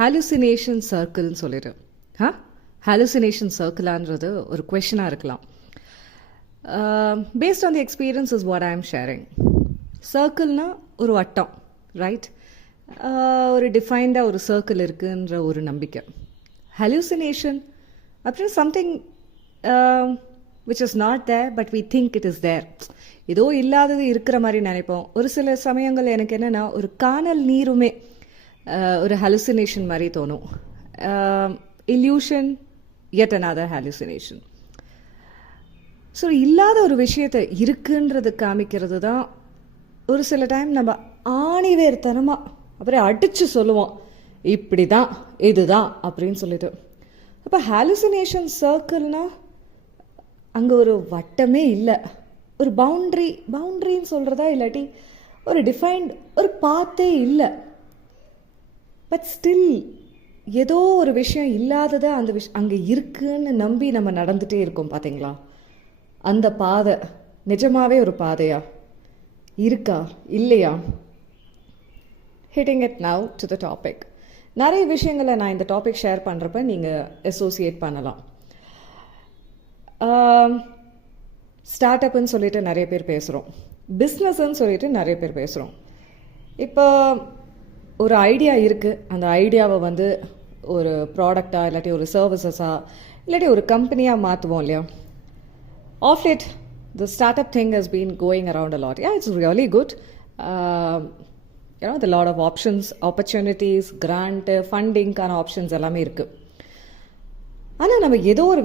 Hallucination சர்க்கிள்னு சொல்லிடு hallucination சர்க்கிளான்றது ஒரு கொஷனாக இருக்கலாம். Based on the experience is what I am sharing. சர்க்கிள்னா ஒரு வட்டம், ரைட்? ஒரு டிஃபைன்டாக ஒரு சர்க்கிள் இருக்குன்ற ஒரு நம்பிக்கை. ஹாலுசினேஷன் அப்புறம் something which is not there but we think it is there. ஏதோ இல்லாதது இருக்கிற மாதிரி நினைப்போம். ஒரு சில சமயங்கள் எனக்கு என்னென்னா ஒரு காணல் நீருமே ஒரு ஹாலுசினேஷன் மாதிரி தோணும். Illusion yet another hallucination. So இல்லாத ஒரு விஷயத்தை இருக்குன்றது காமிக்கிறது தான் ஒரு சில டைம் நம்ம ஆணிவேர்த்தனமாக அப்புறம் அடித்து சொல்லுவோம், இப்படி தான் இதுதான் அப்படின்னு சொல்லிட்டு. அப்போ ஹாலுசினேஷன் சர்க்கிள்னா அங்கே ஒரு வட்டமே இல்லை, ஒரு பவுண்ட்ரின்னு சொல்கிறதா இல்லாட்டி ஒரு டிஃபைன்ட் ஒரு பாத்தே இல்லை. பட் ஸ்டில் ஏதோ ஒரு விஷயம் இல்லாததை அந்த அங்கே இருக்குன்னு நம்பி நம்ம நடந்துகிட்டே இருக்கோம் பார்த்தீங்களா? அந்த பாதை நிஜமாவே ஒரு பாதையா இருக்கா இல்லையா? Hitting it now to the topic. நிறைய விஷயங்களை நான் இந்த டாபிக் ஷேர் பண்ணுறப்ப நீங்கள் அசோசியேட் பண்ணலாம். ஸ்டார்ட் அப்புன்னு சொல்லிட்டு நிறைய பேர் பேசுகிறோம், பிஸ்னஸ்ன்னு சொல்லிட்டு நிறைய பேர் பேசுகிறோம். இப்போ ஒரு ஐடியா இருக்குது, அந்த ஐடியாவை வந்து ஒரு ப்ராடக்டாக இல்லாட்டி ஒரு சர்வீசஸாக இல்லாட்டி ஒரு கம்பெனியாக மாற்றுவோம் இல்லையா? Of late, the startup thing has been going around a lot. Yeah, it's really good. There are a lot of options, opportunities, grant, funding kind of options எல்லாமே இருக்குது. ஆனால் நம்ம ஏதோ ஒரு